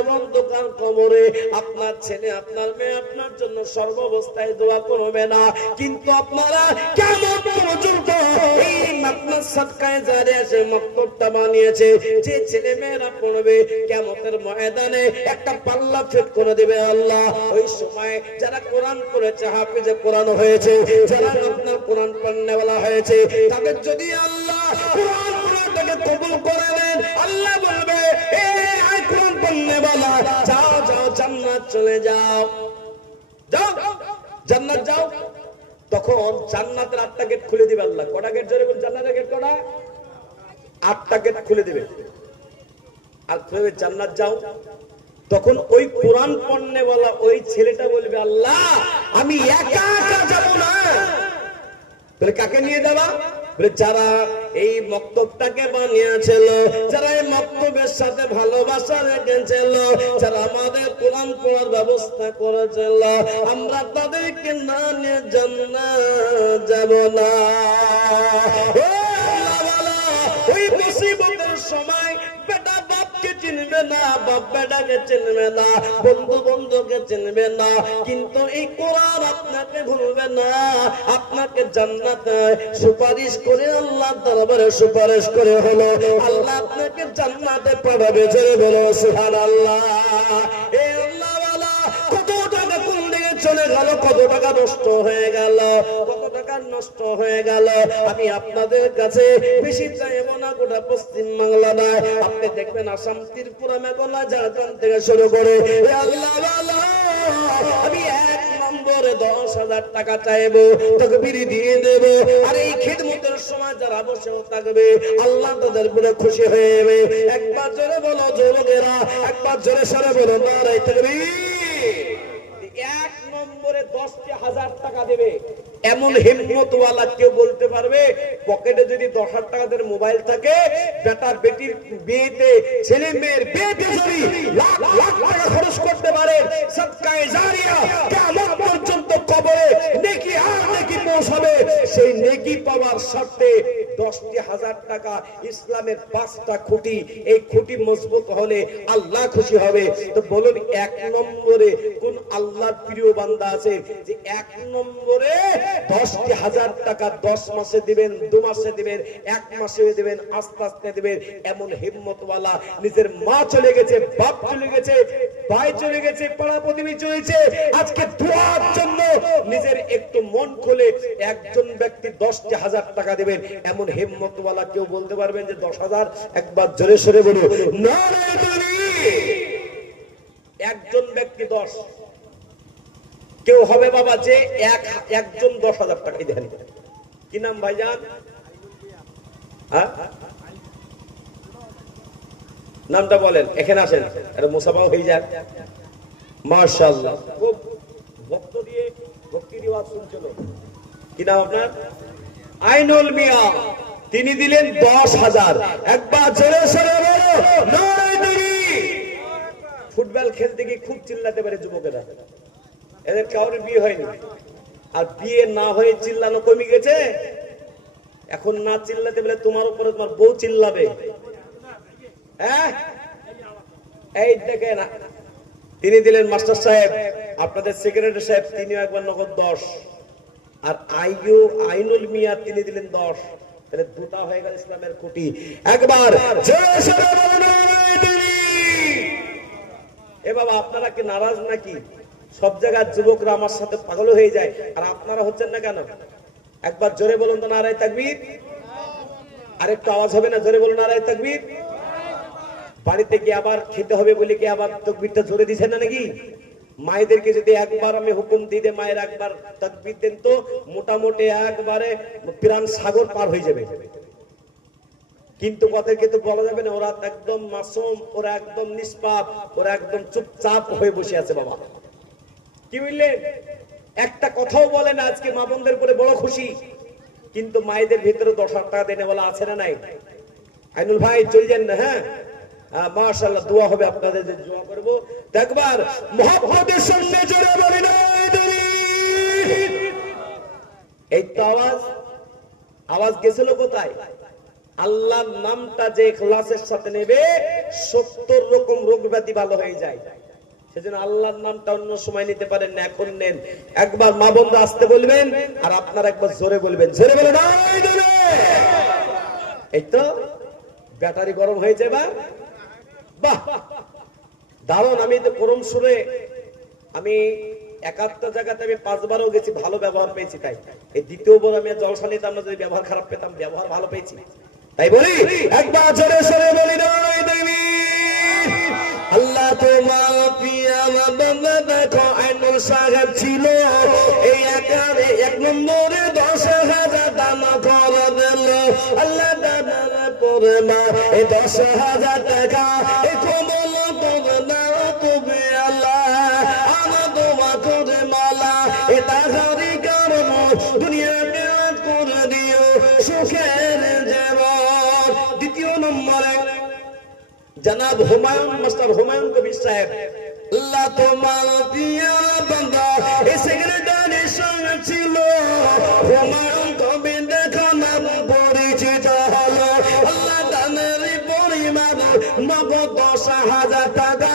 চোখ অন্ধকার কবরে, আপনার ছেলে আপনার মেয়ে আপনার জন্য সর্বাবস্থায় দোয়া করবে না, কিন্তু আপনারা কিয়ামত পর্যন্ত এই আপনার সাদকায়ে জারিয়া সে মক্তবটা বানিয়েছে, যে ছেলে মেয়েরা পড়বে কিয়ামতের ময়দানে একটা পাল্লা ফিট করে দেবে আল্লাহ। ওই সময় যারা কোরআন পড়েছে, হাফেজে কোরআন হয়েছে, যারা আপনার কোরআন পড়নেওয়ালা হয়েছে, তাদের যদি আল্লাহ কোরআন পড়াটাকে কবুল করে নেন, আল্লাহ বলবে এই কোরআন পড়নেওয়ালা যাও যাও জান্নাত চলে যাও, যাও জান্নাত যাও। তখন জান্নাতের 8টা গেট খুলে দিবে আল্লাহ। কটা গেট? জোরে বলুন, জান্নাতের গেট কটা? 8টা গেট খুলে দিবে আর খুলে জান্নাত যাও। তখন ওই কোরআন পড়নেওয়ালা ওই ছেলেটা বলবে আল্লাহ আমি একা একা যাব না। বলে কাকে নিয়ে যাবা? বলে যারা এই মক্তবটাকে বানিয়েছিল, যারা এই মক্তবের সাথে ভালোবাসা রেখেছিল, যারা আমাদের কোরআন পড়ার ব্যবস্থা করেছিল, আমরা তাদেরকে না নিয়ে জান্নাত যাব না। ওই মুসিবতের সময় বেটা বাপকে চিনবে না, বাপ বেটাকে চিনবে না, বন্ধু বন্ধুকে চিনবে না, কিন্তু এই কোরআন আপনাকে ভুলবে না, আপনাকে জান্নাতে সুপারিশ করে আল্লাহ দরবারে সুপারিশ করে হলো আল্লাহ আপনাকে জান্নাতে পাঠাবে। জোরে বলো সুবহানাল্লাহ। এই আল্লাহওয়ালা কত টাকা কোন দিকে চলে গেল, কত টাকা নষ্ট হয়ে গেল, কত টাকা নষ্ট হয়ে গেল। আমি আপনাদের কাছে বেশি চাইবো না, গোটা পশ্চিম বাংলা নয়, আপনি দেখবেন আসাম, ত্রিপুরা, মেঘালয়, ঝাড়খণ্ড থেকে শুরু করে আল্লাহওয়ালা আমি 1 নম্বরে 10,000 টাকা চাইবো, তাকবীর দিয়ে দেব। আর এই খিদমতের সময় যারা বসেও থাকবে আল্লাহ তাদের পুরো খুশি হয়ে যাবে। একবার জোরে বলো যুবকেরা, একবার জোরে সরে বলো নারে তাকবীর। 1 নম্বরে 10,000 টাকা দেবে এমন হিম্মতওয়ালা কেউ বলতে পারবে? পকেটে যদি 10,000 টাকার মোবাইল থাকে, বেটা বেটির বিয়েতে, ছেলে মেয়ের বিয়েতে যদি লাখ লাখ টাকা খরচ করতে পারে, সাদকায়ে জারিয়া কিয়ামত পর্যন্ত কবরে নেকি আর নেকি পৌঁছাবে, সেই নেকি পাওয়ার শর্তে 10,000 টাকা ইসলামের 5টা খুঁটি, এই খুঁটি মজবুত হলে আল্লাহ খুশি হবে। তো বলুন 1 নম্বরে কোন আল্লাহর প্রিয় বান্দা আছে যে 1 নম্বরে 10,000 টাকা 10 মাসে দিবেন, 2 মাসে দিবেন, 1 মাসে দিবেন, আস্তে আস্তে দিবেন, এমন হিম্মতওয়ালা? নিজের মা চলে গেছে, বাপ চলে গেছে, ভাই চলে গেছে, পাড়া প্রতিবেশী চলেছে, আজকে দোয়ার জন্য নিজের একটু মন খুলে একজন ব্যক্তি 10,000 টাকা দিবেন, এমন হিম্মতওয়ালা কেউ বলতে পারবেন যে 10,000? একবার জোরে সরে বলুন নারে তাকবীর। একজন ব্যক্তি 10, কেউ হবে বাবা যে একজন 10,000 টাকা দেন। কি নাম ভাইজান? নামটা বলেন, এখানে আসেন, এটা মুসাফা হয়ে যান। মাশাআল্লাহ, খুব ভক্ত দিয়ে ভক্তি রিওয়াজ শুনছিল। কি নাম আপনার? আইনুল মিয়া। তিনি দিলেন 10,000। একবার জোরে সরে বলো নারে তাকবীর। ফুটবল খেলতে গিয়ে খুব চিল্লাতে পারে যুবকেরা, এদের কারোর বিয়ে হয়নি, আর বিয়ে না হয়ে চিল্লানো কমে গেছে। এখন না চিল্লাতে বলে তোমার উপরে তোমার বউ চিল্লাবে। হ্যাঁ, এই দেখেন, তিনি দিলেন মাস্টার সাহেব, আপনাদের সেক্রেটারি সাহেব, তিনিও একবার নগদ 10, আর আইনুল মিয়া তিনি দিলেন 10, তাহলে 2টা হয়ে গেল ইসলামের খুঁটি। একবার এ বাবা, আপনারা কি নারাজ নাকি? সব জায়গার যুবকরা আমার সাথে পাগল হয়ে যায়, আর আপনারা হচ্ছেন না কেন? একবার জোরে বলুন তো নারায়ে তাকবীর। আরেকটু আওয়াজ হবে না? জোরে বলুন নারায়ে তাকবীর। বাড়িতে গিয়ে আবার খেতে হবে বলে কি আবার তাকবীরটা জোরে দিছেন না নাকি? মায়েদেরকে যদি একবার আমি হুকুম দিয়ে দে মায়ের একবার তাকবীর দেন তো মোটামুটি একবারে প্রাণ সাগর পার হয়ে যাবে। কিন্তু ওদেরকে তো বলা যাবে না, ওরা একদম মাসুম, ওরা একদম নিষ্পাপ, ওরা একদম চুপচাপ হয়ে বসে আছে। বাবা কি বুঝলেন? একটা কথাও বলে না। আজকে মা বোনদের করে বড় খুশি, কিন্তু মায়েদের ভিতরে 10,000 টাকা দেনে বলা আছে না নাই? আইনুল ভাই চলে যান না। হ্যাঁ, মাশাআল্লাহ, দোয়া হবে আপনাদের, যে দোয়া করব। একবার মুহাব্বতের সঙ্গে জোরে বলি না এই তো আওয়াজ গেছিল কোথায়? আল্লাহর নামটা যে ইখলাসের সাথে নেবে 70 রকম রোগ ব্যাধি ভালো হয়ে যায়। সেজন্য আল্লাহর নামটা অন্য সময় নিতে পারেন না, এখন নেন। একবার মা বোনরা আসতে বলবেন আর আপনারা একবার জোরে বলবেন, জোরে বলে এই তো ব্যাটারি গরম হয়ে যায়। বাহ দারুণ। আমি তো করম সুরে আমি 71টা জায়গাতে আমি 5 বারও গেছি, ভালো ব্যবহার পেয়েছি। তাই এই দ্বিতীয়বার আমি জলসা নিতাম না, যদি ব্যবহার খারাপ পেতাম, ব্যবহার ভালো পেয়েছি তাই বলি। একবার জোরে সোরে বলি আল্লাহ তোমার পিয়া বান্দা দেখো আইনুল সাহেব ছিল এই একারে 1 নম্বরে 10,000 দানা করে দিল। আল্লাহ দানা পরে মা এই 10,000 টাকা এই কমল করে নাও তুমি আল্লাহ আমার দোয়া করে মালা এ তাহারি কারণ দুনিয়াতে করে দিও সুখের জীবন। দ্বিতীয় নম্বরে জনাব হুমায়ুন মাস্টার হুমায়ুন কবির সাহেব, আল্লাহ তোমার পিয়া বান্দা এই সেক্রেটারি সঙ্গে ছিল হুমায়ুন কবির দেখো নাম পরিচিত হলো। আল্লাহ দানের পরিমাণ 10,000 টাকা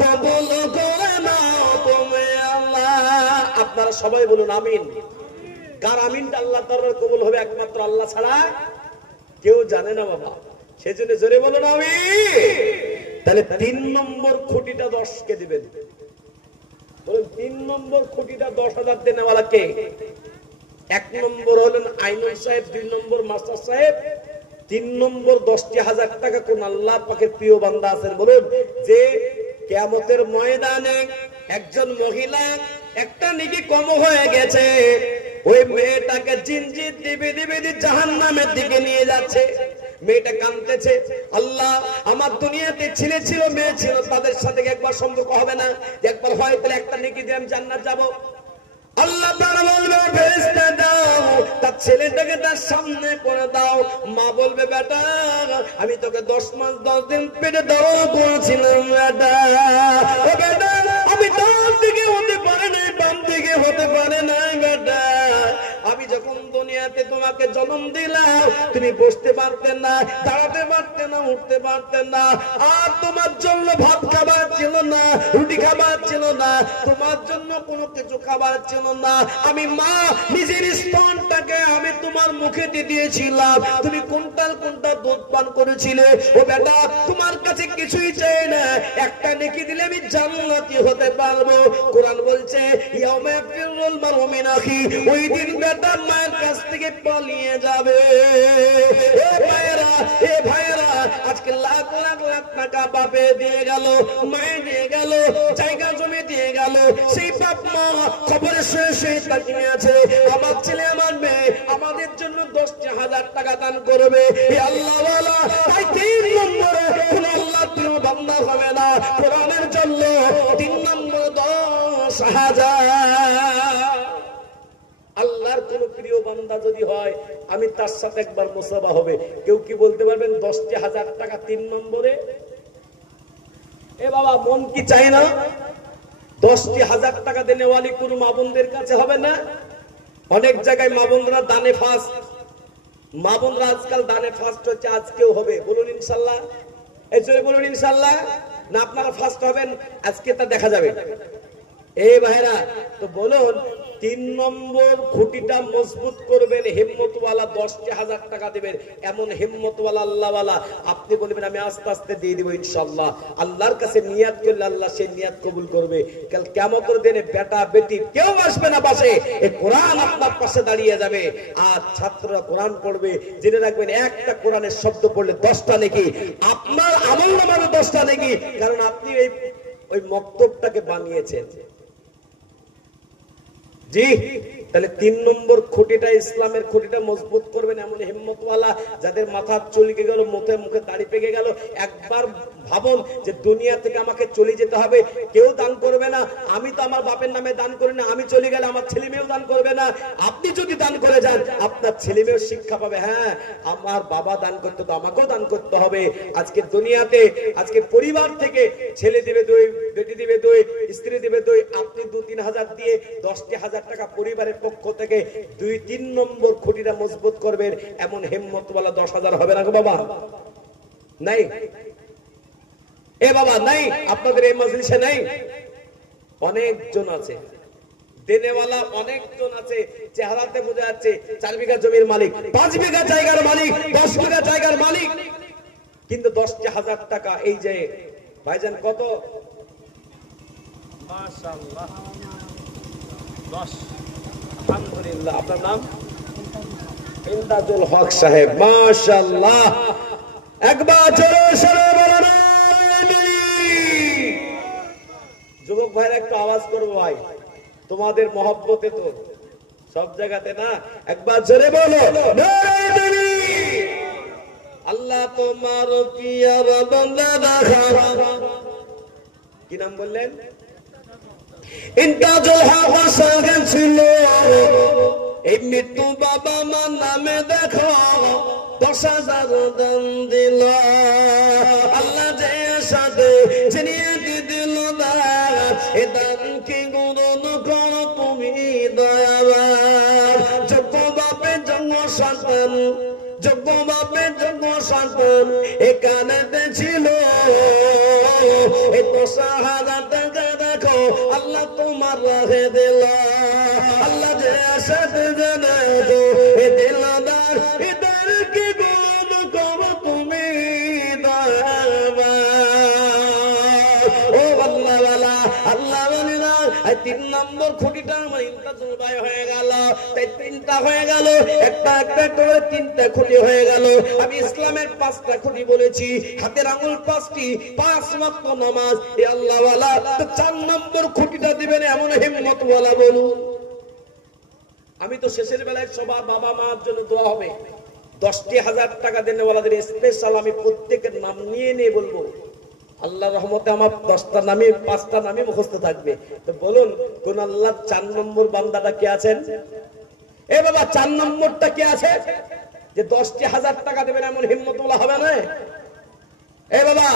কবুল করে নাও তুমি আল্লাহ। আপনারা সবাই বলুন আমিন। কার আমিনটা আল্লাহ দরবারে কবুল হবে একমাত্র আল্লাহ ছাড়া কেউ জানে না বাবা, সেজন্য জোরে বলুন আমিন। তাহলে 3 নম্বর খুঁটিটা 10 কে দিবেন, বলুন 3 নম্বর খুঁটিটা 10,000 দেনেওয়ালা কে? 1 নম্বর হলেন আইনুল সাহেব, 2 নম্বর মাস্টার সাহেব, 3 নম্বর 10,000 টাকা কোন আল্লাহ পাকের প্রিয় বান্দা আছেন বলুন, যে কিয়ামতের ময়দানে একজন মহিলা একটা নেকি কম হয়ে গেছে, ওই মেয়েটাকে জিনজির দিবে দিবে জাহান্নামের দিকে নিয়ে যাচ্ছে। মেয়েটা কাঁদতেছে, আল্লাহ আমার দুনিয়াতে ছেলে ছিল মেয়ে ছিল, তাদের সাথে একবার সম্পর্ক হবে না, একবার হয় তাহলে একটা নেকি দিয়ে আমি জান্নাত যাব। আল্লাহ তাআলা বলবে ফেরেশতা দাও তার ছেলেটাকে তার সামনে করে দাও। মা বলবে বেটা আমি তোকে 10 মাস 10 দিন পেটে দাও করেছিলাম বেটা, ও বেটা আমি ডান দিকে হতে পারে না বাম দিকে হতে পারে না বেটা, আমি যখন দুনিয়াতে তোমাকে জন্ম দিলাম তুমি বসতে পারতে না, দাঁড়াতে পারতে না, উঠতে পারতে না, আর তোমার জন্য ভাত খাবার ছিল না, রুটি খাবার ছিল না, তোমার জন্য কোনো কিছু খাবার ছিল না। আমি মা নিজের স্তনটাকে আমি তোমার মুখে দিয়ে দিয়েছিলাম, তুমি কোনটাল কোনটা দুধ পান করেছিলে। ও বেটা তোমার কাছে কিছুই চাই না, একটা নেকি দিলে আমি জান্নাতি হতে পারবো। কোরআন বলছে ইয়াউমা ইয়াফিরুল মারউ মিন আখি, ওই দিন বেটা মায়ের কাছ থেকে পালিয়ে যাবে। এ ভাইরা এ ভাইরা আজকে লাখ লাখ লাখ টাকা বাপে দিয়ে গেল, মায়ে দিয়ে গেল, জায়গা জমি দিয়ে গেল, সেই বাপ মা খবরে শুয়ে তাকিয়ে আছে, আমার ছেলে আমার মেয়ে আমাদের জন্য 10,000 টাকা দান করবে। এ আল্লাহ ওয়ালা তাই 3 নম্বরে কোন আল্লাহর প্রিয় বান্দা হবে না, কোরআনের জন্য 3 নম্বর 10,000। আল্লাহর কোন প্রিয় বান্দা যদি হয় আমি তার সাথে একবার মুসাফা হবে। কেউ কি বলতে পারবেন 10,000 টাকা 3 নম্বরে? এ বাবা মন কি চাই না 10,000 টাকা দেনেওয়ালি কোন মা বোনদের কাছে হবে না? অনেক জায়গায় মা বোনরা দানে ফার্স্ট, মা বোনরা আজকাল দানে ফার্স্ট হচ্ছে, আজকেও হবে বলুন ইনশাআল্লাহ। এই জন্য বলুন ইনশাআল্লাহ, না আপনারা ফার্স্ট হবেন আজকে তা দেখা যাবে। এই ভাইরা তো বলুন 3 নম্বর খুঁটিটা মজবুত করবেন, হিম্মতওয়ালা 10,000 টাকা দিবেন, এমন হিম্মতওয়ালা আল্লাহওয়ালা আপনি বলবেন আমি আস্তে আস্তে দিয়ে দিব ইনশাআল্লাহ। আল্লাহর কাছে নিয়াত করলে আল্লাহ সেই নিয়াত কবুল করবে। কাল কিয়ামতের দিনে বেটা বেটি কেউ আসবে না পাশে, এই কোরআন আপনার পাশে দাঁড়িয়ে যাবে। আর ছাত্ররা কোরআন পড়বে, জেনে রাখবেন একটা কোরআনের শব্দ পড়লে 10টা নেকি, আপনার আমলনামারও 10টা নেকি, কারণ আপনি ওই মক্তবটাকে বানিয়েছেন। জি তাহলে 3 নম্বর খুঁটিটা ইসলামের খুঁটিটা মজবুত করবেন এমন হিম্মতওয়ালা, যাদের মাথা চলে গেল, মুখে মুখে দাড়ি পেকে গেল, একবার ভাবুন যে দুনিয়া থেকে আমাকে চলে যেতে হবে, কেউ দান করবে না, আমি তো আমার বাপের নামে দান করি না, আমি চলে গেলে আমার ছেলে মেয়েও দান করবে না। আপনি যদি দান করে যান আপনার ছেলে মেয়েও শিক্ষা পাবে, হ্যাঁ আমার বাবা দান করতে তো আমাকেও দান করতে হবে। আজকে দুনিয়াতে আজকে পরিবার থেকে ছেলে দিবে 2, বেটি দিবে 2, স্ত্রী দিবে 2, আপনি 2-3 হাজার দিয়ে 10,000 টাকা পরিবারের পক্ষ থেকে 2-3 নম্বর খুঁটিটা মজবুত করবেন, এমন হিম্মতওয়ালা 10,000 হবে না গো বাবা? নাই এ বাবা, নাই আপনাদের এই মজলিসে নাই? অনেকজন আছে দেনেওয়ালা, অনেকজন আছে, চেহারাতে বোঝা যাচ্ছে 4 বিঘা জমির মালিক, 5 বিঘা জায়গার মালিক, 10 বিঘা জায়গার মালিক, কিন্তু 10,000 টাকা। এই যে ভাইজান কত? মাশাআল্লাহ 10। আলহামদুলিল্লাহ। আপনার নাম? ইমদাদুল হক সাহেব। মাশাআল্লাহ। একবার জোরে সরে বলেন যুবক ভাইরা একটু আওয়াজ করবো ভাই, তোমাদের মহব্বতে তো সব জায়গাতে না। একবার জোরে বলো আল্লাহ তোমার পিয়ার বান্দা দেখা। কি নাম বললেন? ইমদাদুল হক সাহেব ছিল। এই মৃত্যু বাবা মা নামে দেখো 10,000 দান দিল। আল্লাহ যে সাথে চিনিয়ে দিল দান, এ দান কি গ্রহণ করো তুমি দয়াবান। যোগ্য বাপে যোগ্য সন্তান, যোগ্য বাপে যোগ্য সন্তান এখানে ছিল। এই 10,000 টাকা দেখো আল্লাহ তোমার রাহে দিল। আল্লাহ যে সাথে জেনে দো এ দিলদার, এদের কি গুণ করো তুমি দয়াবান। ও আল্লাহ ওয়ালা, আল্লাহ ওয়ালিরা, এই 3 নম্বর খুঁটিটা আমার ইন্তাজুল ভাই হয়ে গেল। তাই 3টা হয়ে গেল, একটা একটা করে 3টা খুঁটি হয়ে গেল। আমি ইসলামের 5টা খুঁটি বলেছি, হাতের আঙুল 5টি, 5 ওয়াক্ত নামাজ। এ আল্লাহ ওয়ালা, তো 4 নম্বর খুঁটিটা দিবেন এমন হিম্মত ওয়ালা বলুন। আমি তো শেষের বেলায় সবার বাবা মার জন্য দোয়া হবে। 10,000 টাকা দেনেওয়ালাদের স্পেশাল আমি প্রত্যেকের নাম নিয়ে নিয়ে বলবো। আল্লাহর রহমতে আমার 10টা নামে 5টা নামে মুখস্থ থাকবে। তো বলুন কোন আল্লাহ 4 নম্বর বান্দাটা কে আছেন? এ বাবা 4 নম্বরটা কে আছে যে 10,000 টাকা দেবেন এমন হিম্মত ওয়ালা হবে না? এ বাবা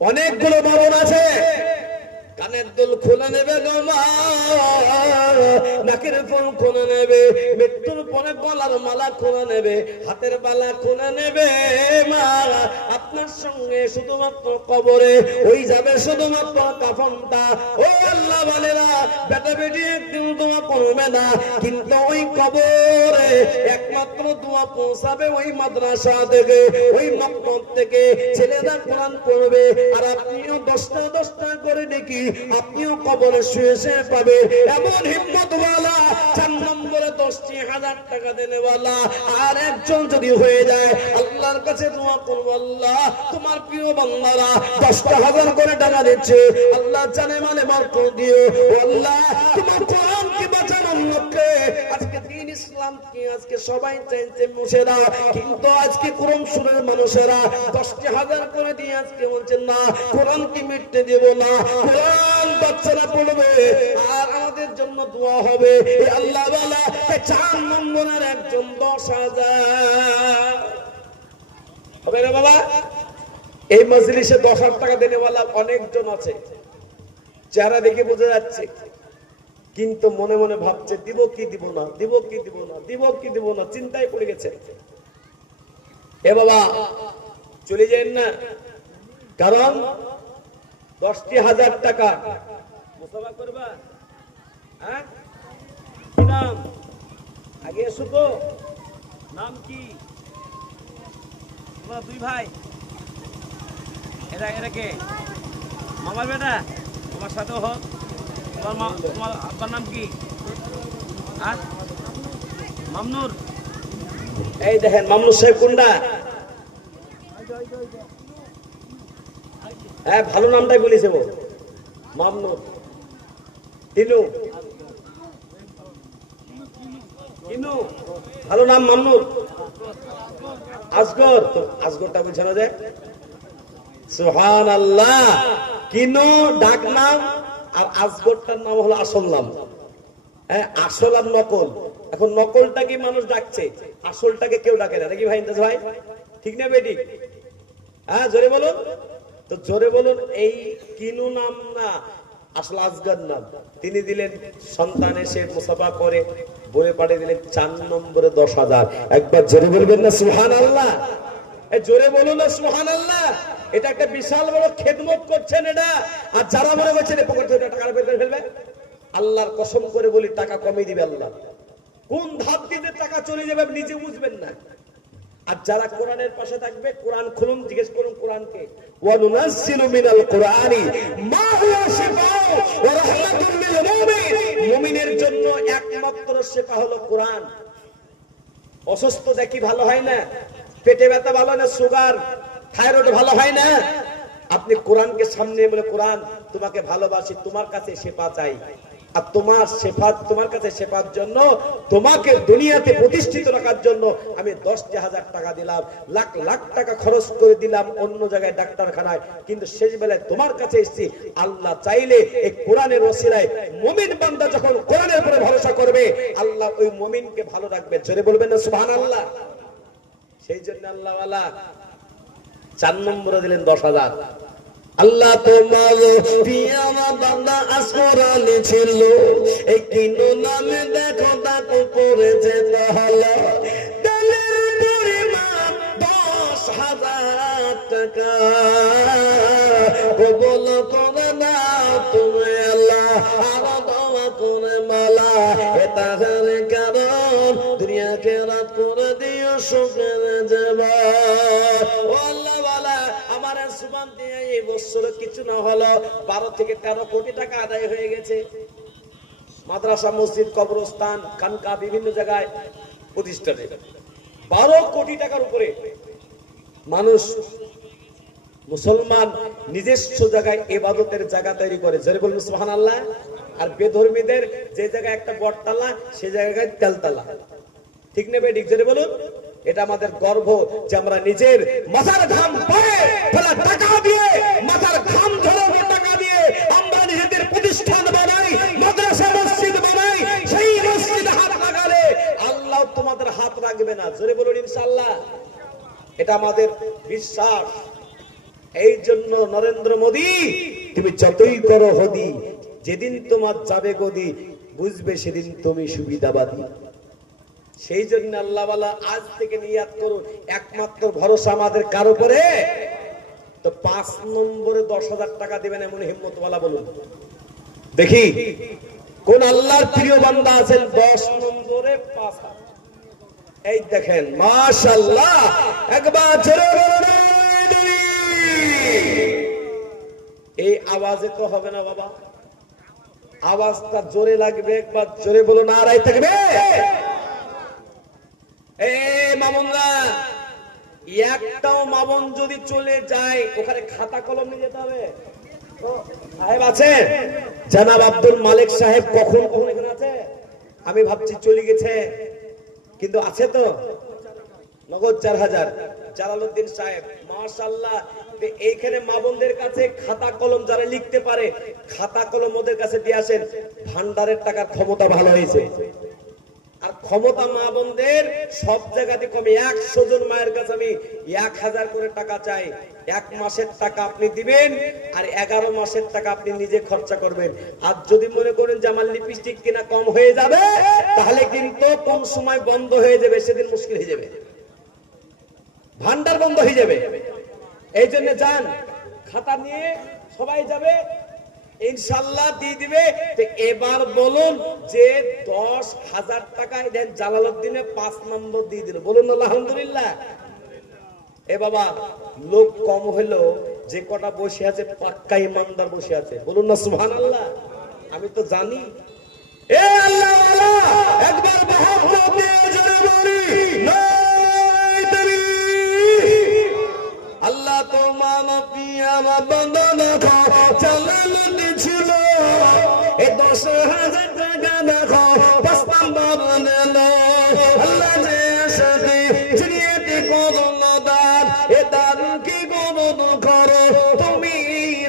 অনেকগুলো বারণ আছে। কানের দুল খুলে নেবে গো মা, নাকের ফুল খুলে নেবে, মৃত্যুর পরে গলার মালা খুলে নেবে, হাতের বালা খুলে নেবে মা। আপনার সঙ্গে শুধুমাত্র কবরে ওই যাবে শুধুমাত্র কাফনটা। ও আল্লাহ বলেরা, বেটা বেটি একদিন দোয়া করবে না, কিন্তু ওই কবরে একমাত্র দোয়া পৌঁছাবে ওই মাদ্রাসা থেকে, ওই মক্তব থেকে ছেলেরা কোরআন পড়বে। আর আপনিও 10টা করে দেখি আপনিও কবরে শুয়ে শুয়ে পাবে এমন হিম্মতওয়ালা 4 নম্বরে 10,000 টাকা দেনেওয়ালা আর একজন যদি হয়ে যায়, আল্লাহর কাছে দোয়া করব, আল্লাহ তোমার প্রিয় বান্দারা 10,000 করে টাকা দিচ্ছে, আল্লাহ জানে মানে বরকত দিও। আল্লাহ তোমার কোরআন কি বাঁচানোর লক্ষ্যে আজকে দ্বীন ইসলাম কি আজকে সবাই চাইছে মুছে দাও, কিন্তু আজকে কোরআন সুরের মানুষেরা 10,000 করে দিয়ে আজকে বলছেন না কোরআন কি মিটতে দেব না, কোরআন বাচ্চারা পড়বে আর আমাদের জন্য দোয়া হবে। আল্লাহ বলা 4 নম্বরের একজন 10,000 হবে না বাবা? এই মজলিসে 10,000 টাকা দেনেওয়ালা অনেকজন আছে, চেহারা দেখে বোঝা যাচ্ছে, কিন্তু মনে মনে ভাবছে দিব কি দিব না, দিব কি দিব না, দিব কি দিব না, চিন্তায় পড়ে গেছে। এ বাবা চলে যান না, কারণ 10,000 টাকা মুসাফা করবা। হ্যাঁ কি নাম? আগে এসো তো, নাম কি? তোমরা 2 ভাই, এরা কে? মামার বেটা? তোমার সাথে হোক। তোমার আব্বার নাম কি? মামনুর। এই দেখেন মামনুর সাহেব কোনটা? হ্যাঁ ভালো নামটাই বলেছে মামনুর। তিনু, ভালো নাম মামনুর। আসগর, তো আসগরটা বলছে না যে? সুবহানাল্লাহ। কিনু ডাক নাম আর আসগরটার নাম হলো আসল নাম। হ্যাঁ আসল আর নকল। এখন নকলটা কি মানুষ ডাকছে, আসলটাকে কেউ ডাকে না, নাকি ভাই? ভাই ঠিক না বেটি? হ্যাঁ জোরে বলুন তো, জোরে বলুন। এই কিনু নাম না, আসলে আসগার নাম। তিনি দিলেন সন্তান এসে মুসাফা করে বলে পাঠিয়ে দিলেন 4 নম্বরে 10,000। একবার জোরে বলবেন না সুবহানাল্লাহ? জোরে বলুন না সুবহানাল্লাহ? এটা একটা বিশাল বড় খেদমত করছেন এটা। আর যারা মনে করছেন পকেট থেকে টাকা বের করে ফেলবে, আল্লাহর কসম করে বলি টাকা কমিয়ে দিবে আল্লাহ। কোন ধাপ দিতে টাকা চলে যাবে নিজে বুঝবেন না। আর যারা কোরআনের পাশে থাকবে, কোরআন খুলুন, জিজ্ঞেস করুন কোরআনকে, ওয়া নুনাজ্জিলু মিনাল কোরআনি মা হুয়া শিফাউ ওয়া রাহমাতুল লিল মুমিন। মুমিনের জন্য একমাত্র শিফা হলো কোরআন। অসুস্থ দেখি ভালো হয় না, পেটে ব্যথা ভালো হয় না, সুগার থাইরয়েড ভালো হয় না, আপনি কোরআনকে সামনে বলে, কোরআন তোমাকে ভালোবাসি, তোমার কাছে শিফা চাই। আর তোমার শেফাত, তোমার কাছে শেফার জন্য, তোমাকে দুনিয়াতে প্রতিষ্ঠিত রাখার জন্য আমি 10,000 টাকা দিলাম, লাখ লাখ টাকা খরচ করে দিলাম অন্য জায়গায় ডাক্তারখানায়, কিন্তু শেষ বেলায় তোমার কাছে এসেছি। আল্লাহ চাইলে এই কোরআনের ওসিলায় মুমিন বান্দা যখন কোরআনের উপরে ভরসা করবে, আল্লাহ ওই মুমিনকে ভালো রাখবে। জোরে বলবেন না সুবহানাল্লাহ? সেই জন্য আল্লাহ ওয়ালা 4 নম্বরে দিলেন 10,000। আল্লাহ তোমার প্রিয় বান্দা আসরালি ছিল, এই কিনো নামে দেখো তাকে পড়েছে তাহলে দিলের পরিমাণ 10,000 টাকা। কবুল করে নাও তুমি আল্লাহ, আর দোয়া করে মালা, এটা কারণ দুনিয়া খেরাত করে দিও সুখের জীবন। ও আল্লাহ ওয়ালা, আমার সুবহান দিয়ে এই বছর কিছু না হলো 12 থেকে 13 কোটি টাকা আদায় হয়ে গেছে। মাদ্রাসা, মসজিদ, কবরস্থান, খানকা, বিভিন্ন জায়গায় প্রতিষ্ঠানে 12 কোটি টাকার উপরে মানুষ, মুসলমান নিজস্ব জায়গায় ইবাদতের জায়গা তৈরি করে। জোরে বলুন সুবহানাল্লাহ। আর বেধর্মীদের যে জায়গায় একটা বটতলা, সে জায়গায় তেলতলা। ঠিক নেবে ঠিক? জোরে বলুন। এটা আমাদের গর্ব যে আমরা নিজের মাথার ঘাম পায়ে ফেলা টাকা দিয়ে, মাথার ঘাম ঝরানো টাকা দিয়ে আমরা নিজেদের প্রতিষ্ঠান বানাই, মাদ্রাসা মসজিদ বানাই। সেই মসজিদে হাত লাগালে আল্লাহ তোমাদের হাত রাখবে না। জোরে বলুন ইনশাআল্লাহ। এটা আমাদের বিশ্বাস। এই জন্য নরেন্দ্র মোদী, তুমি যতই করো হদি, যেদিন তোমার যাবে গদি, বুঝবে সেদিন তুমি সুবিধাবাদী। সেই জন্য আল্লাহ ওয়ালা আজ থেকে নিয়াত করুন, একমাত্র ভরসা আমাদের কার উপরে? তো 5 নম্বরে 10,000 টাকা দিবেন এমন হিম্মতওয়ালা বলুন দেখি, কোন আল্লাহর প্রিয় বান্দা আছেন 10 নম্বরে 5,000? এই দেখেন, মাশাআল্লাহ। একবার জোরে বলুন। এই আওয়াজে তো হবে না বাবা, আওয়াজটা জোরে লাগবে। একবার জোরে বলুন, নারায়ে তাকবীর। মামুনরা, একটাও মামুন যদি চলে যায়, ওখানে খাতা কলম নিয়ে যেতে হবে। সাহেব আছে জনাব আব্দুল মালিক সাহেব, কখন কখন এখানে আছে? আমি ভাবছি চলে গেছে, কিন্তু আছে তো। নগদ 4,000 জালালউদ্দিন সাহেব, মাশাআল্লাহ। এইখানে মামুনদের কাছে খাতা কলম যারা লিখতে পারে, খাতা কলম ওদের কাছে দিয়ে আসেন। ভান্ডারের টাকার ক্ষমতা ভালো হয়েছে। আর ক্ষমতা মা বোনদের সব জায়গাতে কমে। 100 জন মায়ের কাছে আমি 1,000 করে টাকা চাই। 1 মাসের টাকা আপনি দিবেন, আর 11 মাসের টাকা আপনি নিজে খরচা করবেন। আর যদি মনে করেন যে আমার লিপস্টিক কিনা কম হয়ে যাবে, তাহলে কিন্তু কোন সময় বন্ধ হয়ে যাবে, সেদিন মুশকিল হয়ে যাবে, ভান্ডার বন্ধ হয়ে যাবে। এই জন্য যান, খাতা নিয়ে সবাই যাবে, ইনশাআল্লাহ দিয়ে দিবে। তো এবার বলুন যে 10,000 টাকায় দেন, জালালউদ্দিনে 5 নম্বর দিয়ে দিল। বলুন আলহামদুলিল্লাহ। এ বাবা, লোক কম হলো, যে কটা বসে আছে পাক্কা ইমানদার বসে আছে। বলুন না সুবহানাল্লাহ। আমি তো জানি। এ আল্লাহ ওয়ালা, একবার মহব্বত দিয়ে জোরে বলি নারায়ে তাকবীর। আল্লাহ তোমার পিয়া বন্দনা জালালউদ্দিন ছিল, এই 10,000 টাকা দেখো 5 নম্বর নিল। আল্লাহ যে সাথে জিনিয়াতে করল দান, এ দান কি করুন করো তুমি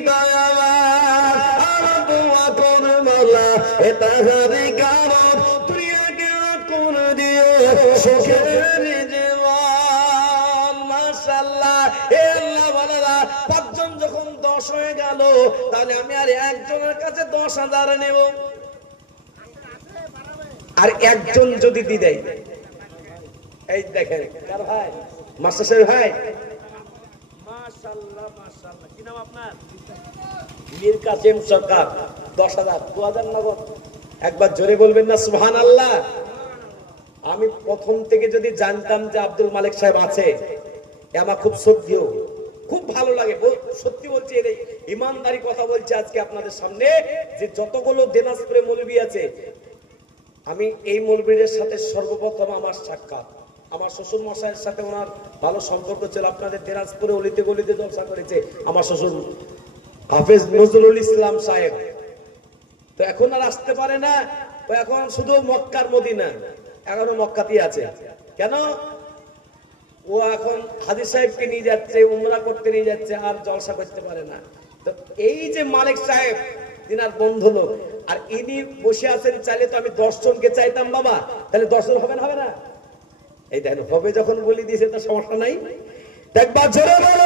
দয়াবান। আর দোয়া করে মাওলা, এ তাহারি কারণ দুনিয়াকে করে দিও সুখের জীবন। মাশাআল্লাহ। এ আল্লাহ ওয়ালা, 5 জন যখন 10 হয়ে গেল, তাহলে আমি আর একজনের কাছে 10,000 নেব। আর একজন যদি দি দেয়, এই দেখেন কার ভাই, মাস্টার সাহেব ভাই, মাশাআল্লাহ মাশাআল্লাহ, কি নাম আপনার? মীর কাসেম সরকার, 10,000, 2,000 নগদ। একবার জোরে বলবেন না সুবহানাল্লাহ। আমি প্রথম থেকে যদি জানতাম যে আব্দুল মালিক সাহেব আছে, আমার খুব শ্রদ্ধেয়, খুব ভালো লাগে, সত্যি বলছি, এই ইমানদারি কথা বলছি আজকে আপনাদের সামনে, যে যতগুলো দিনাজপুরে মৌলবি আছে, আমি এই মৌলবীদের সাথে সর্বপ্রথম আমার সাক্ষাৎ, আমার শ্বশুর মশাইয়ের সাথে ওনার ভালো সম্পর্ক ছিল। আপনাদের দিনাজপুরে অলিতে গলিতে জলসা করেছে আমার শ্বশুর হাফেজ নজরুল ইসলাম সাহেব। তো এখন আর আসতে পারে না, এখন শুধু মক্কার মদিনা, এখনো মক্কাতেই আছে। কেন? ও এখন হাজী সাহেবকে নিয়ে যাচ্ছে, উমরা করতে নিয়ে যাচ্ছে, আর জলসা করতে পারে না। তো এই যে মালিক সাহেব, তিনার বন্ধু লোক, আর ইনি বসে আছেন, চাইলে তো আমি 10 জনকে চাইতাম বাবা, তাহলে 10 জন হবে না? হবে না? এই দেখেন, হবে যখন বলি দিয়েছে, তো সমস্যা নাই। একবার জোরে বলো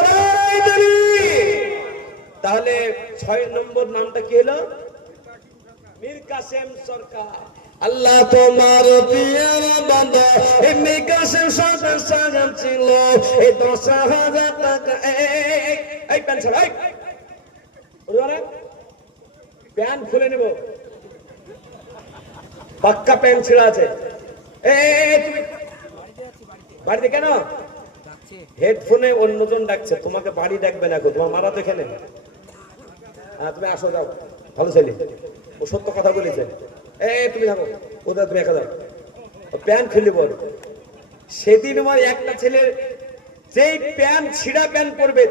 তাহলে 6 নম্বর নামটা কি হলো? মীর কাসেম সরকার। আল্লাহ তোমার প্রিয় বান্দা, এই মীর কাসেম সরকার সাজান ছিল এই 10,000 টাকা। এই পেনশন, এই প্যান্ট খুলে নেব, পাক্কা প্যান্ট ছেড়া আছে। তুমি বাড়িতে কেন? হেডফোনে অন্যজন ডাকছে, তোমাকে বাড়ি ডাকবে না, তোমার মারা তো এখানে। তুমি আসো, যাও, ভালো ছেলে, ও সত্য কথা বলেছে। তুমি থাকো, ওদের তুমি একা যাও, প্যান্ট খুলে বল। সেদিন আমার একটা ছেলের যেই প্যান্ট, ছিঁড়া প্যান্ট পরবে,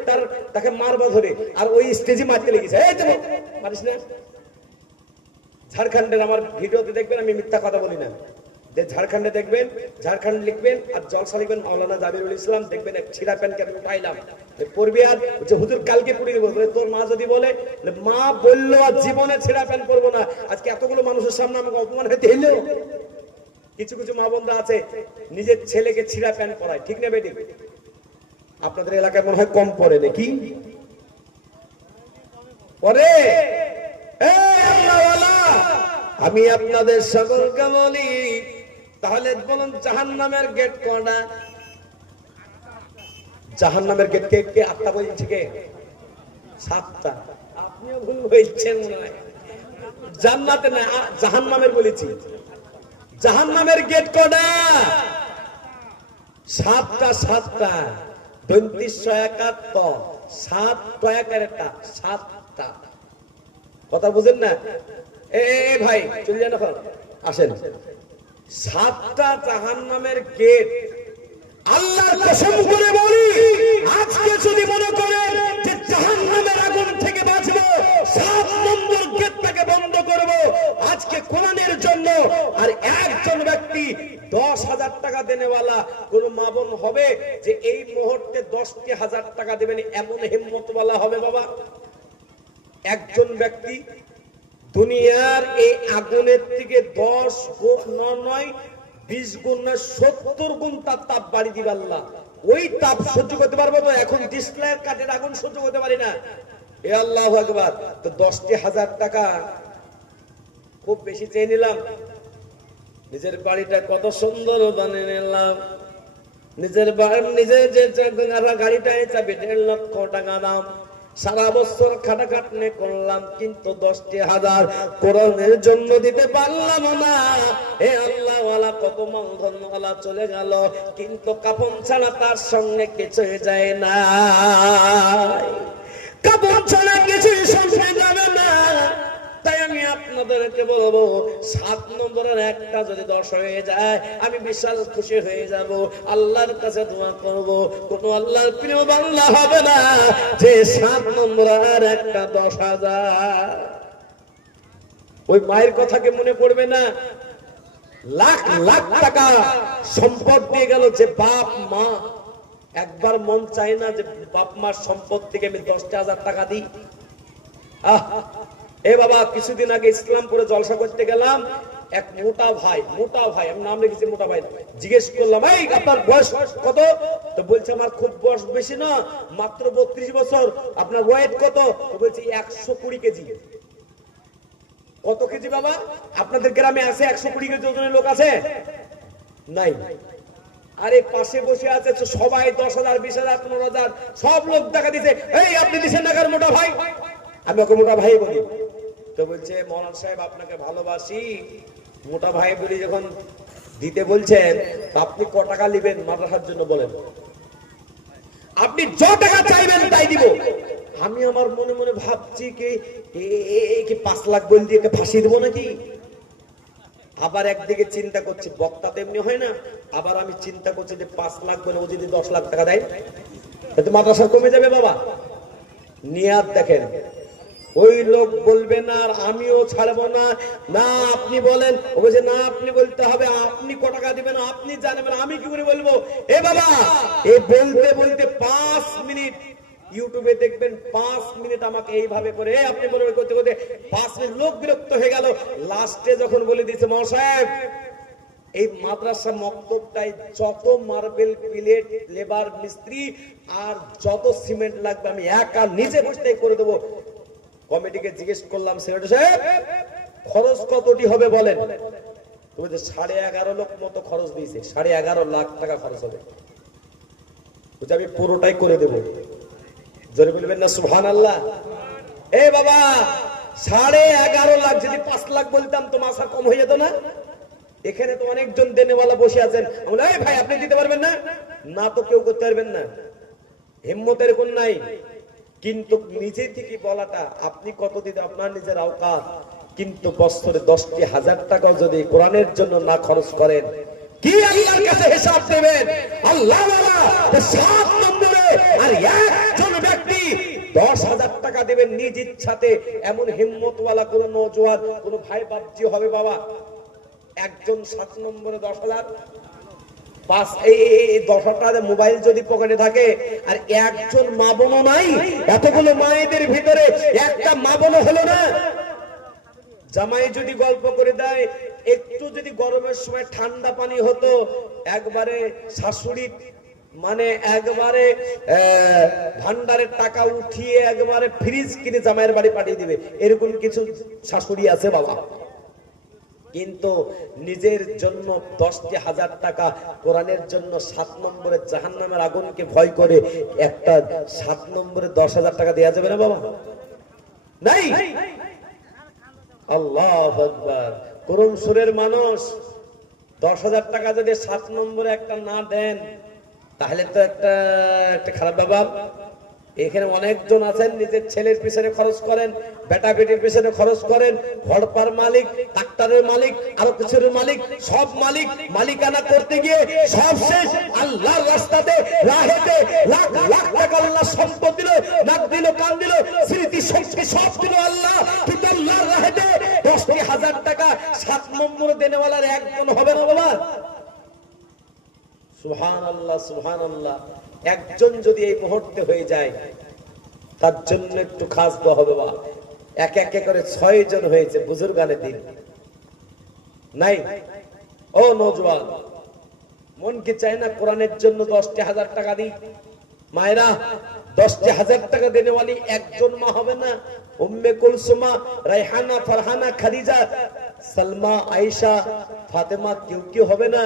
তাকে মারবা ধরে, আর ওই স্টেজে মারতে লেগেছে। এই তুমি মারিস না। ঝাড়খণ্ডের আমার ভিডিওতে দেখবেন, আমি মিথ্যা কথা বলি না, ঝাড়খণ্ডে দেখবেন, ঝাড়খণ্ড লিখবেন আর জলসা লিখবেন মাওলানা জাবিরুল ইসলাম, দেখবেন এক ছিঁড়া প্যান্ট আমি পাইলাম, পরবি আর হুজুর কালকে পরিয়ে দেবো। তোর মা যদি বলে, মা বললো আর জীবনে ছিঁড়া প্যান্ট পরবো না, আজকে এতগুলো মানুষের সামনে আমাকে অপমান হতে এলো। কিছু কিছু মা বোনরা আছে নিজের ছেলেকে ছিঁড়া প্যান্ট পরায়, ঠিক না বেটি? আপনাদের এলাকায় মনে হয় কম পরে নাকি? পরে? আমি আপনাদের সকলকে বলি, তাহলে বলুন জাহান্নামের গেট কয়টা? জাহান্নামের গেট কে 8টা বলছে, কে 7টা? আপনিও ভুল বলছেন মনে হয়। জান্নাতে না, জাহান্নামের বলেছি। জাহান্নামের গেট কয়টা? 7টা। 7টা 3571, 7 টয়াকারেরটা, 7টা। কথা বুঝেন না? ভাই চলে যান, এখন আসেন। 7টা জাহান্নামের গেট। আল্লাহর কসম করে বলি, আজকে যদি মনে করেন যে জাহান্নামের আগুন থেকে বাঁচবো, 7 নম্বর গেটটাকে বন্ধ করব আজকে কোরআনের জন্য, আর একজন ব্যক্তি 10,000 টাকা দেনেওয়ালা কোন মা বোন হবে যে এই মুহূর্তে 10,000 টাকা দেবেন, এমন হিম্মতওয়ালা হবে বাবা? একজন ব্যক্তি দুনিয়ার এই আগুনের থেকে 10 গুণ নয়, 20 গুণ নয়, 70 গুণ তাপ বাড়ি দিবে আল্লাহ। ওই তাপ সহ্য করতে পারবো তো? এখন ডিসপ্লের কাঠের আগুন সহ্য করতে পারি না। এ আল্লাহু আকবার। তো 10,000 টাকা খুব বেশি চেয়ে নিলাম, নিজের বাড়িটা কত সুন্দর বানিয়ে নিলাম, নিজের যে গাড়িটা 1.5 লক্ষ টাকা দাম, সারা বছর খাটাখাটনি করলাম, কিন্তু 10,000 কোরআনের জন্য দিতে পারলাম না। হে আল্লাহ ওয়ালা, কত মূলধনওয়ালা চলে গেল, কিন্তু কাফন ছাড়া তার সঙ্গে কিছুই যায় না। কাফন ছাড়া কিছুই সঙ্গে যাবে না। তাই আমি আপনাদেরকে বলবো, 7 নম্বরের একটা যদি 10 হয়ে যায়, আমি বিশাল খুশি হয়ে যাব, আল্লাহর কাছে দোয়া করব। কোন আল্লাহর প্রিয় বান্দা হবে না যে 7 নম্বরের একটা 10,000। ওই মায়ের কথাকে মনে পড়বে না? লাখ লাখ টাকা সম্পদ দিয়ে গেল, যে বাপ মা একবার মন চায় না যে বাপ মার সম্পদ থেকে আমি 10,000 টাকা দিই? এ বাবা, কিছুদিন আগে ইসলামপুরে জলসা করতে গেলাম, এক মোটা ভাই, আমি নাম রেখেছি মোটা ভাই, জিজ্ঞেস করলাম এই আপনার বয়স কত? তো বলছে আমার খুব বয়স বেশি না, মাত্র 32 বছর। আপনার ওয়েট কত? তো বলছে 120 কেজি। কত কেজি বাবা? আপনাদের গ্রামে আছে 120 কেজি ওজনের লোক আছে? নাই। আরে পাশে বসে আছে সবাই 10,000, 20,000, 15,000 সব লোক টাকা দিছে। এই আপনি দিছেন না কার মোটা ভাই? আমি ওকে মোটা ভাই বলি। তো বলছে মৌলানা সাহেব আপনাকে ভালোবাসি, মোটা ভাই বলি যখন দিতে বলছেন আপনি ক টাকা নেবেন মাদ্রাসার জন্য বলেন, আপনি যত টাকা চাইবেন তাই দিব। আমি আমার মনে মনে ভাবছি কি 5 লাখ বল দিয়ে ফাঁসি দেবো নাকি। আবার একদিকে চিন্তা করছি বক্তা তেমনি হয় না, আবার আমি চিন্তা করছি যে 5 লাখ বলে ও যদি 10 লাখ টাকা দেয় তো মাদ্রাসা কমে যাবে বাবা। নিয়াত দেখেন, ওই লোক বলবে না আর আমিও ছাড়বো না। না আপনি বলেন, ও বলছে না আপনি বলতে হবে, আপনি ক টাকা দিবেন আপনি জানেন, আমি কি করে বলবো? এ বাবা এ বলতে বলতে 5 মিনিট ইউটিউবে দেখবেন 5 মিনিট আমাকে এইভাবে করে আপনি বলবে করতে করতে 5 মিনিট লোক বিরক্ত হয়ে গেল। লাস্টে যখন বলে দিয়েছে মৌ সাহেব এই মাদ্রাসা মক্তবটাই যত মার্বেল, প্লেট, লেবার, মিস্ত্রি আর যত সিমেন্ট লাগবে আমি একা নিজে বসে করে দেবো। কমিটিকে জিজ্ঞেস করলাম সেক্রেটারি সাহেব খরচ কতটি হবে বলেন? তুমি তো 11.5 লাখ মতো খরচ দিয়েছে, 11.5 লাখ টাকা খরচ হবে। আমি পুরোটাই করে দেবো। জোরে বলবেন না সুবহানাল্লাহ। এ বাবা 11.5 লাখ, যদি 5 লাখ বলতাম তো মাসা কম হয়ে যেত না? এখানে তো অনেকজন দেনেওয়ালা বসে আছেন, এই ভাই আপনি দিতে পারবেন না? না তো কেউ করতে পারবেন না, হিম্মতের কোন নাই। কিন্তু নিজে থেকে বলাটা আপনি কত দিতে আপনার নিজের আওকাত, কিন্তু বছরে 10,000 টাকা যদি কোরআনের জন্য না খরচ করেন কি আল্লাহর কাছে হিসাব দেবেন? আল্লাহ ওয়ালা 7 নম্বরে আর একজন ব্যক্তি 10,000 টাকা দেবেন নিজ ইচ্ছাতে, এমন হিম্মতওয়ালা কোন নওজোয়ান কোন ভাই বাপজি হবে বাবা? একজন 7 নম্বরে 10,000 পাঁচ, এই 10টা মোবাইল যদি পকেটে থাকে আর একজন মা বোনও নাই, এতগুলো মায়েদের ভিতরে একটা মা বোনও হলো না। জামাই যদি গল্প করে দেয়, একটু যদি গরমের সময় ঠান্ডা পানি হতো, একবারে শাশুড়ি মানে একবারে ভান্ডারের টাকা উঠিয়ে একবারে ফ্রিজ কিনে জামাইয়ের বাড়ি পাঠিয়ে দিবে, এরকম কিছু শাশুড়ি আছে বাবা। কিন্তু নিজের জন্য 10,000 টাকা কোরআনের জন্য 7 নম্বরে জাহান্নামের আগুনকে ভয় করে একটা 7 নম্বরে 10,000 টাকা দেওয়া যাবে না বাবা? নাই। আল্লাহু আকবার। কোরআন সুরের মানুষ 10,000 টাকা যদি 7 নম্বরে একটা না দেন তাহলে তো একটা খারাপ ব্যাপার। এখানে অনেকজন আছেন নিজের ছেলের পিছনে খরচ করেন, বেটা বেটির পিছনে খরচ করেন, ঘরপার মালিক, ডাক্তারের মালিক, আরো কিছুর মালিক, সব মালিক মালিকানা করতে গিয়ে সব শেষ। আল্লাহর রাস্তাতে রাহেতে লাখ লাখ টাকা আল্লাহ সম্পদ দিল, নাক দিল, কান দিল, স্মৃতি শক্তি সব দিল আল্লাহ, কিন্তু আল্লাহর রাহেতে 10,000 টাকা 7 নম্বর দেনেওয়ালার একজন হবে না বাবা? সুবহানাল্লাহ সুবহানাল্লাহ। একজন যদি এই মুহূর্তে হয়ে যায় তার জন্য একটু খাস দোয়া হবে বাবা। এক এক করে 6 জন হয়েছে বুজুর্গানের দিন নাই। ও নওজোয়ান, মন কি চায় না কোরআনের জন্য 10,000 টাকা দিই? মায়েরা 10,000 টাকা দেনেওয়ালি একজন মা হবে না? উম্মে কুলসুমা, রায়হানা, ফারহানা, খাদিজা, সালমা, আয়েশা, ফাতেমা কেউ কেউ হবে না?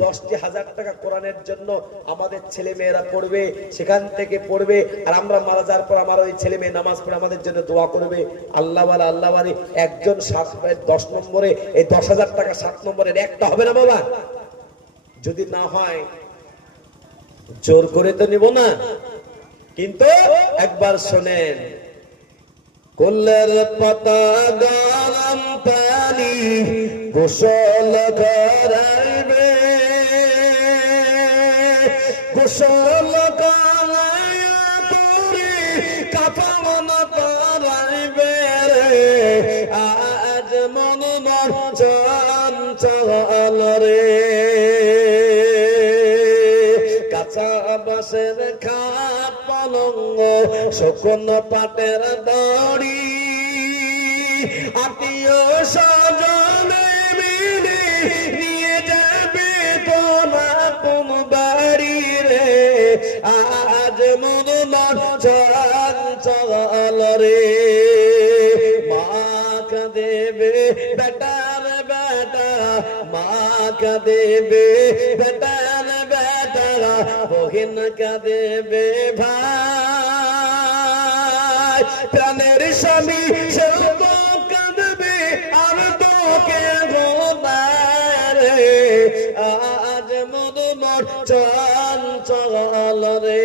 10,000 টাকা কোরআনের জন্য আমাদের ছেলে মেয়েরা পড়বে, সেখান থেকে পড়বে, আর আমরা মারা যাওয়ার পর আমার ওই ছেলে মেয়ে নামাজ পড়ে আমাদের জন্য দোয়া করবে। আল্লাহওয়ালা আল্লাহওয়ালি একজন 10 নম্বরে, এই 10,000 টাকা 7 নম্বরের একটা হবে না বাবা? যদি না হয় জোর করে তো নিব না, কিন্তু একবার শোনেন, কুলের পাতা গরম পানি গোসল করাইবে, গোসল করাইবে কাফন পরাইবে, আজ মন চঞ্চল রে, কাঁচা বাঁশের খাট পলঙ্গ শুকনো পাটের দড়ি, আত্মীয় স্বজনে চল রে মা কাঁদেবে বেটার বেটা মা কাঁদেবে বেটার বেটা বহিন কাঁদেবে ভাই প্রাণের স্বামী সেও তো কাঁদবে আর তোকে রে আজ মধুমর চঞ্চল রে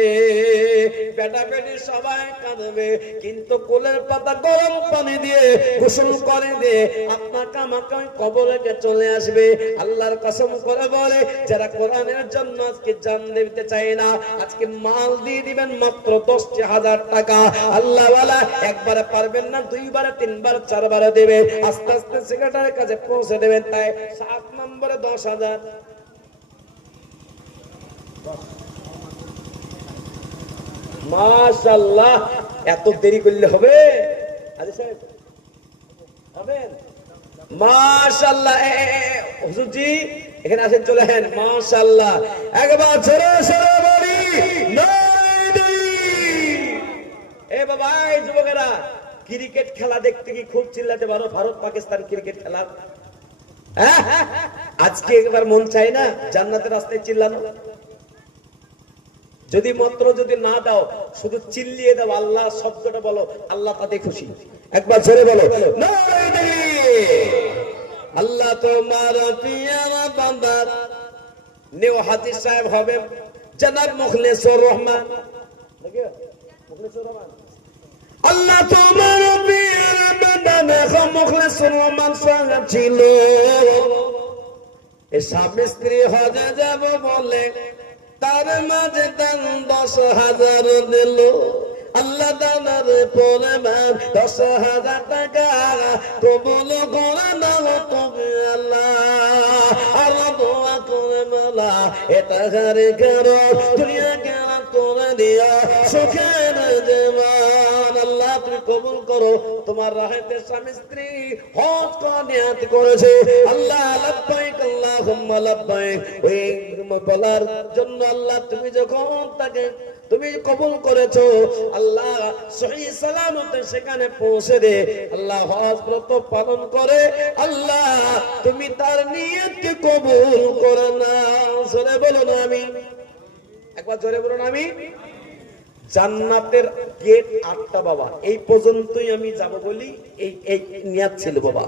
বেটা বেটি সবাই কাঁদবে কিন্তু কোলের পাতা গরম পানি দিয়ে গোসল করে দিয়ে আপনাকে আমাকে কবরে চলে আসবে আল্লাহর কসম করে বলে যারা কোরআনের জন্য আজকে জান দিতে চায় না আজকে মাল দিয়ে দিবেন মাত্র 10,000 টাকা আল্লাহ ওয়ালা একবারে পারবেন না দুইবারে তিনবার চারবারে দেবে আস্তে আস্তে সেক্রেটারির কাছে পৌঁছে দেবেন তাই 7 নম্বরে 10,000 মাশাআল্লাহ এত দেরি করলে হবে আলী সাহেব হবেন মাশাআল্লাহ হুজুরজি এখানে আসেন চলে আসেন মাশাআল্লাহ একবার জোরে জোরে বলি এ বাবা এই যুবকেরা ক্রিকেট খেলা দেখতে কি খুব চিল্লাতে পারো ভারত পাকিস্তান ক্রিকেট খেলা আজকে একবার মন চাই না জান্নাতের রাস্তায় চিল্লানো যদি মাত্র যদি না দাও শুধু চিল্লিয়ে দাও আল্লাহ শব্দটা বলো আল্লাহ তাতে খুশি একবার জোরে বলো আল্লাহ তোমার পিয়ারা বান্দা নেও হাফিজ সাহেব হবে জনাব মুখলেসুর রহমান আল্লাহ তোমার পিয়ারা বান্দা নেও মুখলেসুর রহমান সাহেব ছিল এ স্বামী স্ত্রী হজে যাব বলে তার মাঝে দান 10,000 দিল আল্লাহ দানার পরে 10,000 টাকা কবুল করে নাও তুমি আল্লাহ আর দোয়া করে মালা এটা ঘরে করো দুনিয়া কেন করে দিয়া সুখের জীবন আল্লাহ তুমি কবুল করো তোমার রাহেতে স্বামী স্ত্রী হজ করে নিয়ত করেছে আল্লাহ লাব্বাইক আল্লাহুম্মা লাব্বাইক ওই বলার জন্য আল্লাহ তুমি যখন তাকে তুমি কবুল করেছো আল্লাহ সহি সালামতে সেখানে পৌঁছে দে আল্লাহ হজ ব্রত পালন করে আল্লাহ তুমি তার নিয়তকে কবুল করে নাও জোরে বলুন আমি একবার জোরে বলুন আমি জান্নাতের গেট 8টা বাবা এই পর্যন্তই আমি যাব বলি এই নিয়ত ছিল বাবা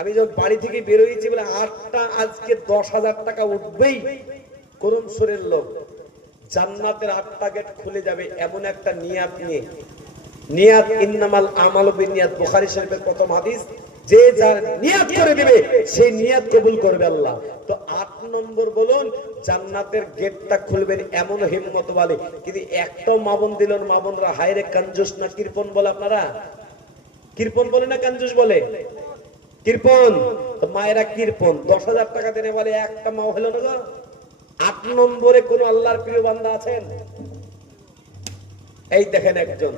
আমি যখন বাড়ি থেকে বের হয়েছি বলে 8টা আজকে 10,000 টাকা উঠবেই করুন সুরের লোক জান্নাতের 8টা গেট খুলে যাবে এমন একটা নিয়াত নিয়ে নিয়াত ইন্নামাল আমালু বিনিয়াত বুখারী শরীফের প্রথম হাদিস যে যার নিয়াত করে দিবে সেই নিয়াত কবুল করবে আল্লাহ তো 8 নম্বর বলুন জান্নাতের গেটটা খুলবেন এমন হিম্মত ওয়ালি কিন্তু একটাও মাবন দিলেন মাবনরা হায়রে কঞ্জুস না কৃপণ বলে আপনারা কৃপণ বলে না কঞ্জুস বলে কৃপণ তো মায়েরা কৃপণ 10,000 টাকা দেনে বলে একটা মা হলো না গো 8 নম্বরে কোন আল্লাহর প্রিয় বান্দা আছেন এই দেখেন একজন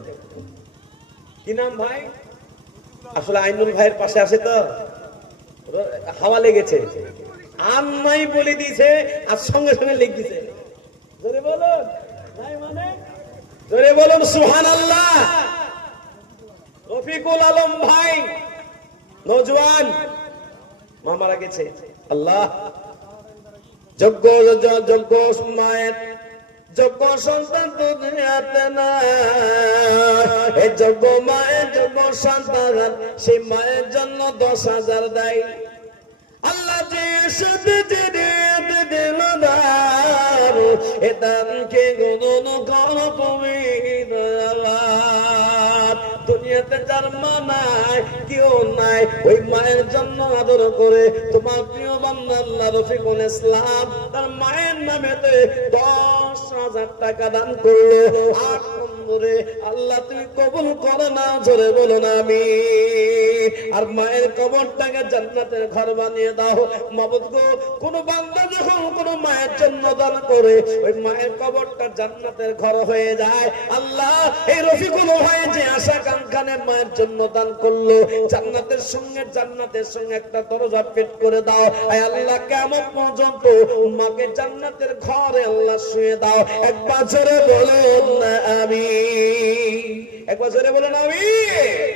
কি নাম ভাই আসলে আইনুল ভাইয়ের পাশে আছে তো হাওয়া লেগেছে আম্মাই বলে দিয়েছে আর সঙ্গে সঙ্গে লিখ দিয়েছে জোরে বলুন নাই মানে জোরে বলুন সুবহানাল্লাহ রফিকুল আলম ভাই নওজোয়ান মা মারা গেছে আল্লাহ যোগ্য যোগ্য মায়ের যোগ্য সন্তান দুনিয়াতে না এই যোগ্য মায়ের যোগ্য সন্তান সেই মায়ের জন্য 10,000 দেয় আল্লাহ যে সাথে দিল না এ দানকে গণন করো তুমি দুনিয়াতে যার মা নাই কেউ নাই ওই মায়ের জন্য আদর করে তোমার প্রিয় বান্দা আল্লাহ রফিকুল ইসলাম তার মায়ের নামেতে 10,000 টাকা দান করলো 8 নম্বরে আল্লাহ তুমি কবুল করো না জোরে বলো না আমিন আর মায়ের কবরটাকে জান্নাতের ঘর বানিয়ে দাও মাবুদ গো কোন বান্দা যখন কোন মায়ের জন্য দান করে ওই মায়ের কবরটা জান্নাতের ঘর হয়ে যায় আল্লাহ এই রফিকুল ভাই যে আশা কাঙ্ক্ষানে মায়ের জন্য দান করলো জান্নাতের সঙ্গে একটা দরজা পেট করে দাও আয় আল্লাহ কিয়ামত পর্যন্ত মাকে জান্নাতের ঘরে আল্লাহ শুয়ে দাও একবার জোরে বলুন না আমিন একবার জোরে বলেন আমিন।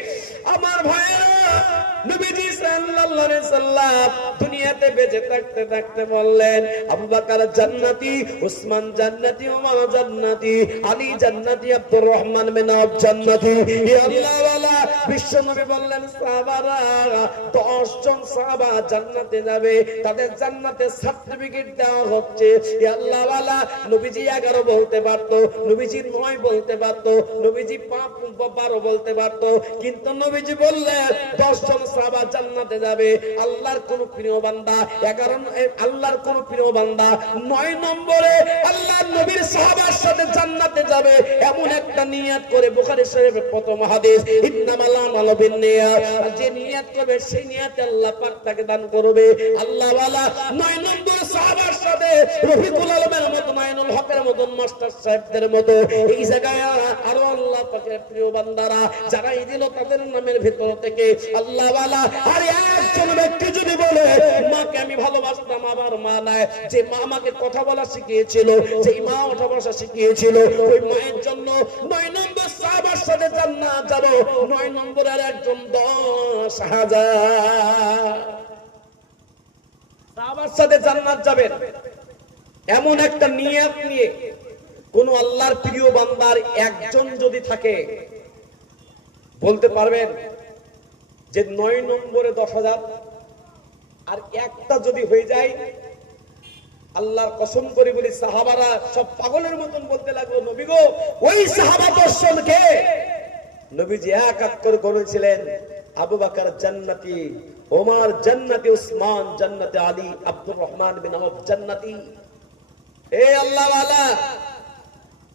আমার ভাইরা, নবীজি সাল্লাল্লাহু আলাইহি সাল্লাম দুনিয়াতে বেঁচে থাকতে থাকতে বললেন, আবু বকর জান্নাতি, উসমান জান্নাতি, ওমর জান্নাতি, আলী জান্নাতি, আব্দুর রহমান বিন আওফ জান্নাতি। ইয়া আল্লাহ ওয়ালা, বিশ্ব নবী বললেন সাহাবারা 10 জন সাহাবা জান্নাতে যাবে, তাদের জান্নাতের সার্টিফিকেট দেওয়া হচ্ছে। ইয়া আল্লাহ ওয়ালা, নবীজি 11 বলতে পারতো, নবীজি 9 বলতে পারতো, নবীজি 12 বলতে পারতো, কিন্তু নবীজি বললেন 10 জন সাহাবা জান্নাতে যাবে। আল্লাহর কোন প্রিয় বান্দা 11, আল্লাহর কোন প্রিয় বান্দা 9 নম্বরে আল্লাহর নবীর সাহাবার সাথে জান্নাতে যাবে, এমন একটা নিয়ত করে বুখারী শরীফের প্রথম হাদিস, ইন্নামাল আমালু বিন্নিয়াত, যে নিয়ত করবে সেই নিয়তে আল্লাহ পাক তাকে দান করবে। আল্লাহ ওয়ালা 9 নম্বর সাহাবার সাথে রফিকুল আলমের মতো, মাইনুল হকের মতো, মাস্টার সাহেবদের মতো এই জায়গায় আরো আল্লাহ পাকের প্রিয় বান্দারা যারা এই দিল তাদের নামের ভিতর থেকে আল্লাহ ওয়ালা। আর একজন ব্যক্তি যদি বলে মাকে আমি ভালোবাসতাম, আমার মা নাই, যে মা আমাকে কথা বলা শিখিয়েছিল, যে মা ওঠা বসা শিখিয়েছিল, ওই মায়ের জন্য 9 নম্বর সাহাবার সাথে জান্নাত যাব। 9 নম্বরের একজন 10,000 সাহাবার সাথে জান্নাত যাবেন, এমন একটা নিয়ত নিয়ে কোন আল্লাহর প্রিয় বান্দার একজন যদি থাকে, বলতে পারবেন যে 9 নম্বরে 10,000, আর একটা যদি হয়ে যায়, আল্লাহর কসম করে বলি সাহাবারা সব পাগলের মতন বলতে লাগলো, নবী গো ওই সাহাবা 10 জনকে নবীজি এক এক করে গণেছিলেন। আবু বকর জান্নাতি, ওমর জান্নাতি, উসমান জান্নাতি, আলী, আব্দুর রহমান বিন আওফ জান্নাতি। এ আল্লাহ ওয়ালা,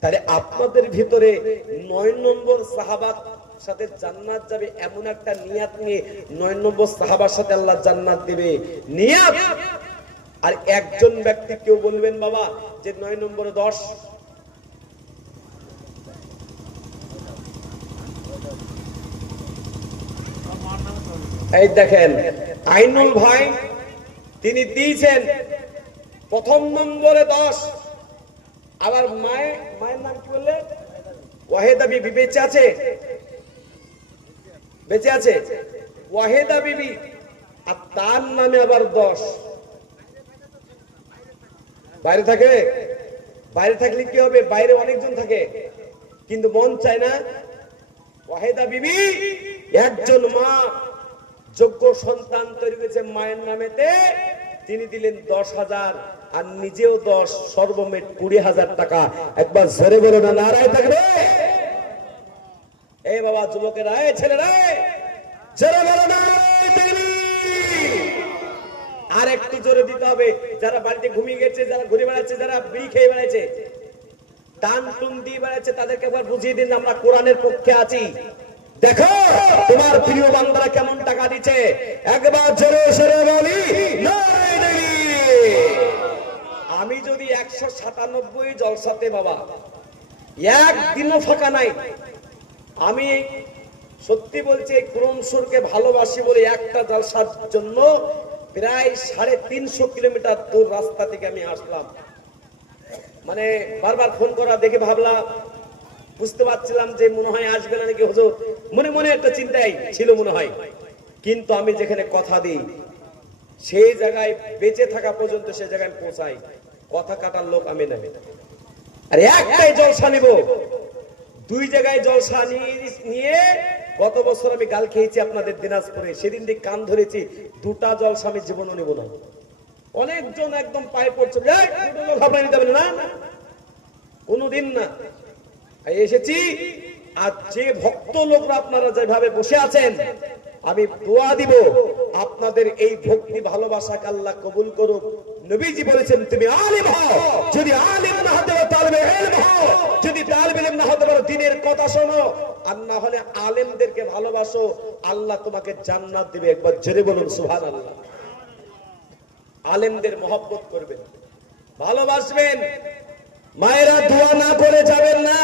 তাহলে আপনাদের ভিতরে 9 নম্বর সাহাবা সাথে জান্নাত যাবে এমন একটা নিয়ত নিয়ে 9 নম্বর সাহাবার সাথে আল্লাহ জান্নাত দিবে নিয়ত। আর একজন ব্যক্তি কেউ বলবেন বাবা যে 9 নম্বরে 10, এই দেখেন আইনুল ভাই তিনি দিয়েছেন প্রথম নম্বরে 10। আবার মায়ের নাম কি বললেন? ওয়াহেদা বিবি বেঁচে আছে, বেঁচে আছে ওয়াহেদা বিবি, আর তার নামে আবার 10। বাইরে থাকে, বাইরে থাকলে কি হবে? বাইরে অনেকজন থাকে, কিন্তু মন চায় না। ওয়াহেদা বিবি একজন মা, যোগ্য সন্তান তৈরি করেছে মায়ের নামেতে, তিনি দিলেন 10,000 আর নিজেও 10, সর্বমোট 20,000 টাকা। একবার জোরে বলো না নারায়ে তাকবীর। এই বাবা যুবকেরা, এই ছেলেরা, জোরে বলো নারায়ে তাকবীর। আর একটু জোরে দিতে হবে। যারা বাড়িতে ঘুমিয়ে গেছে, যারা ঘুরে বেড়াচ্ছে, যারা বিড়ি খেয়ে বেড়াচ্ছে, টান টুন দিয়ে বেড়াচ্ছে, তাদেরকে একবার বুঝিয়ে দিন আমরা কোরআনের পক্ষে আছি। দেখো তোমার প্রিয় বান্দারা কেমন টাকা দিচ্ছে, একবার জোরে জোরে বলি নারায়ে তাকবীর। আমি যদি 197 জলসাতে বাবা একদিনও ফাঁকা নাই, আমি সত্যি বলছি এই কুরমসুরকে ভালোবাসি বলে একটা জলসার জন্য প্রায় 350 কিলোমিটার দূর রাস্তা থেকে আমি আসলাম। মানে বারবার ফোন করা দেখে ভাবলাম, বুঝতে পারছিলাম যে মনে হয় আসবে না নাকি হুজুর, মনে মনে একটা চিন্তাই ছিল মনে হয়। কিন্তু আমি যেখানে কথা দিই সেই জায়গায় বেঁচে থাকা পর্যন্ত সেই জায়গায় পৌঁছাই, কথা কাটার লোক আমি না। আর একটাই জলসা নিব, 2 জায়গায় জলসা নিয়ে গত বছর আমি গাল খেয়েছি আপনাদের দিনাজপুরে, সেদিন দিয়ে কান ধরেছি, 2টা জলসা আমি জীবনও নিব না। অনেকজন একদম পায়ে পড়ছে, না কোনদিন না। এসেছি, আর যে ভক্ত লোকরা আপনারা যেভাবে বসে আছেন, আমি দোয়া দিব আপনাদের এই ভক্তি ভালোবাসাকে আল্লাহ কবুল করুক। নবীজি বলেছেন তুমি আলিম হও, যদি আলিম না হতে পারো তালবে ইলম হও, যদি তালবে ইলম না হতে পারো দ্বীনের কথা শোনো, আর না হলে আলেমদেরকে ভালোবাসো, আল্লাহ তোমাকে জান্নাত দিবে। একবার জোরে বলুন সুবহানাল্লাহ। আলেমদের মহব্বত করবেন, ভালোবাসবেন, মায়েরা দোয়া না করে যাবেন না।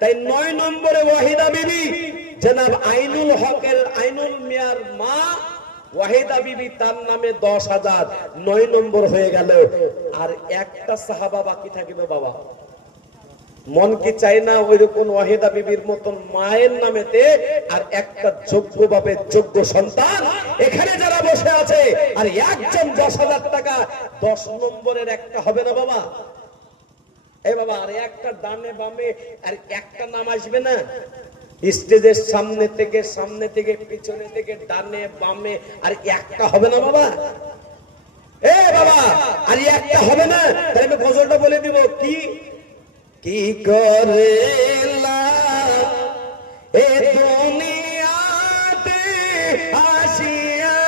তাই 9 নম্বরে ওয়াহিদা বিবি, জনাব আইনুল হকের, আইনুল মিয়ার মা ওয়াহিদা বিবি, তার নামে 10,000, 9 নম্বর হয়ে গেল। আর একটা সাহাবা বাকি থাকবে বাবা, মন কি চাই না ওইরকম ওয়াহিদা বিবির মতন মায়ের নামেতে আর একটা যোগ্য বাপের যোগ্য সন্তান এখানে যারা বসে আছে, আর একজন 10,000 টাকা 10 নম্বরের একটা হবে না বাবা? এ বাবা, আর একটা ডানে বামে আর একটা নাম আসবে না? স্টেজের সামনে থেকে পিছনে থেকে ডানে বামে আর একটা হবে না বাবা? এ বাবা, আর একটা হবে না? তাহলে আমি গজলটা বলে দিব, কি করে এ দুনিয়াতে আসিয়া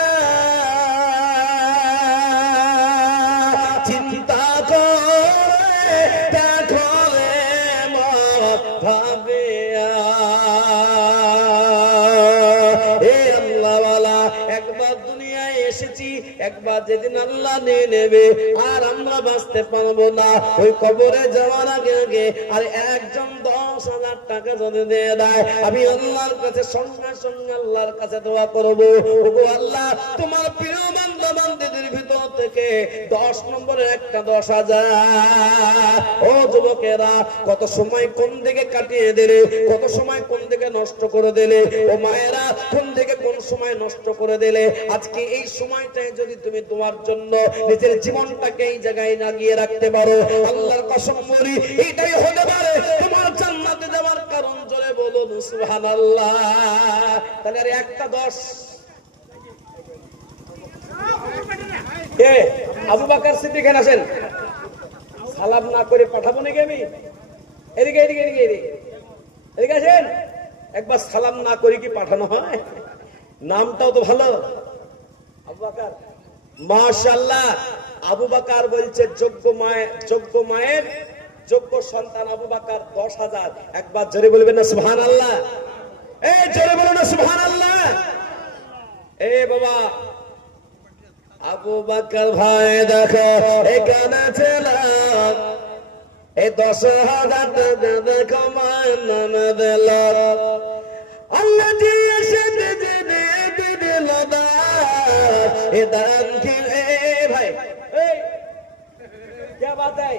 চিন্তা করে দেখো রে ভাবিয়া, এ আল্লাহওয়ালা একবার দুনিয়ায় এসেছি, একবার যেদিন আল্লাহ নিয়ে নেবে আর আমরা বাঁচতে পারবো না, ওই কবরে যাওয়ার আগে আর একজন 10,000 টাকা যদি দিয়ে দেয়, আমি আল্লাহর কাছে সঙ্গে সঙ্গে আল্লাহর কাছে দোয়া করবো, ওগো আল্লাহ তোমার প্রিয় বান্দা বান্দীদের ভিতর থেকে 10 নম্বরের একটা 10,000। ও যুবকেরা, কত সময় কোন দিকে কাটিয়ে দিলে, কত সময় কোন দিকে নষ্ট করে দিলে, ও মায়েরা কোন দিকে কোন সময় নষ্ট করে দিলে। আজকে এই সময়টাই যদি তুমি তোমার জন্য নিজের জীবনটাকে এই জায়গায় লাগিয়ে রাখতে পারো, আল্লাহর কসম বলি এটাই হতে পারে তোমার জান্নাতে যাওয়ার কারণ। জোরে বলুন সুবহানাল্লাহ। তাহলে আর একটা 10 কে আবু বকর সিদ্দিক আসেন, সালাম না করে পাঠাবো নাকি আমি? এদিকে এদিকে এদিকে এদিকে এদিকে আসেন। একবার সালাম না করে কি পাঠানো হয়? নামটাও তো ভালো, আবু বকর। মাশাআল্লাহ, আবু বকর বলছে যোগ্য মায়ের যোগ্য সন্তান আবু বকর 10,000। একবার জোরে বলবেন না সুবহানাল্লাহ? এই জোরে বলুন না সুবহানাল্লাহ। এ বাবা, আবু বকর ভাই দেখো এখানে ছিলাম, এই 10,000 টাকা দেখো মায়ের নামে দিল, আল্লাহ জি এসে দিল দান, এ দান কি ভাই? এই क्या बात है?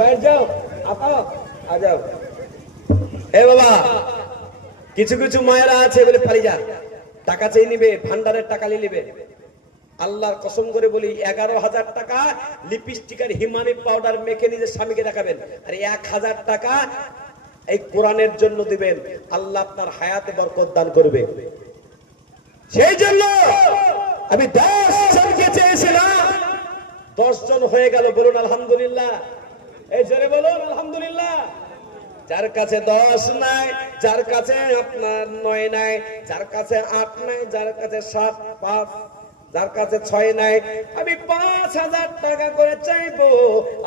बैठ जाओ, आ जाओ। এ বাবা, কিছু কিছু মায়েরা আছে বলে পারি যা টাকা চেয়ে নিবে, ভান্ডারের টাকা নিবে। আল্লাহর কসম করে বলি 11,000 টাকা লিপস্টিক আর হিমামি পাউডার মেখে নিজের স্বামীকে দেখাবেন, আর 1,000 টাকা এই কোরআনের জন্য দিবেন, আল্লাহ আপনার হায়াতে বরকত দান করবে। সেই জন্য আমি 10 জনকে চেয়েছিলাম, 10 জন হয়ে গেল। বলুন আলহামদুলিল্লাহ। এই জোরে বলুন আলহামদুলিল্লাহ। যার কাছে 10 নাই, যার কাছে আপনার 9 নাই, যার কাছে 8 নাই, যার কাছে 7, 5, যার কাছে 6 নাই, আমি 5,000 টাকা করে চাইবো।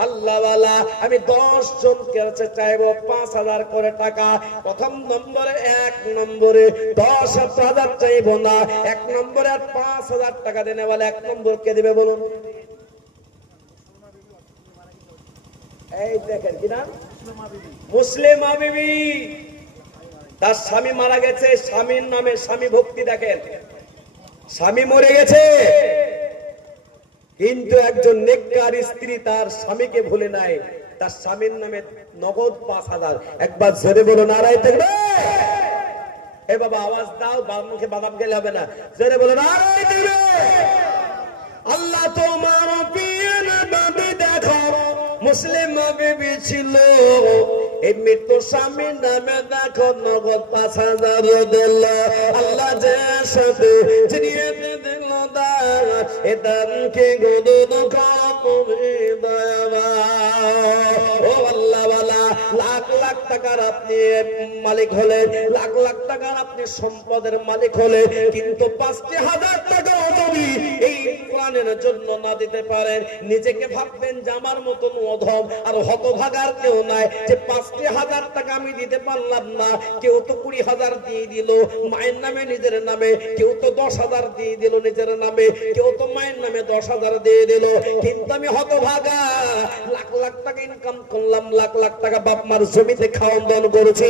আল্লাহওয়ালা, আমি 10 জনকে চাইবো 5,000 করে টাকা। প্রথম নম্বরে 1 নম্বরে 10,000 চাইবো না, 1 নম্বরে আর 5,000 টাকা দেনে বলে 1 নম্বর কে দিবে বলুন? এই দেখেন কি নাম? মুসলিমা বিবি। তার স্বামী মারা গেছে, স্বামীর নামে স্বামী ভক্তি। দেখেন, স্বামী মরে গেছে কিন্তু একজন নেককার স্ত্রী তার স্বামীকে ভুলে নাই, তার স্বামীর নামে নগদ 5,000। একবার জোরে বলো নারায়ে তাকবীর। এ বাবা আওয়াজ দাও, মুখে বাদাম খেলে হবে না। জোরে বলো নারায়ে তাকবীর। আল্লাহ তোমার প্রিয় নবী দেখো মুসলিমা বিবি ছিল, এই মৃত্যু স্বামীর নামে দেখো নগদ 5,000 দিল। আল্লাহ যে সাথে চিনিয়ে দিল দান, এ দানকে গদুন করে দয়াবা। ও আল্লাহওয়ালা, লাখ লাখ টাকার আপনি মালিক হলেন, লাখ লাখ টাকার আপনি সম্পদের মালিক হলেন, কিন্তু 5,000 টাকা যদি এই কোরআনের জন্য না দিতে পারেন, নিজেকে ভাববেন যে আমার মতন অধম আর হতভাগার কেউ নাই, যে 5,000 টাকা আমি দিতে পারলাম না। কেউ তো 20,000 দিয়ে দিল মায়ের নামে নিজের নামে, কেউ তো 10,000 দিয়ে দিল নিজের নামে, কেউ তো মায়ের নামে 10,000 দিয়ে দিল, কিন্তু আমি হতভাগা। লাখ লাখ টাকা ইনকাম করলাম, লাখ লাখ টাকা বাপ মার জমিতে খাওয়ান দান করেছি,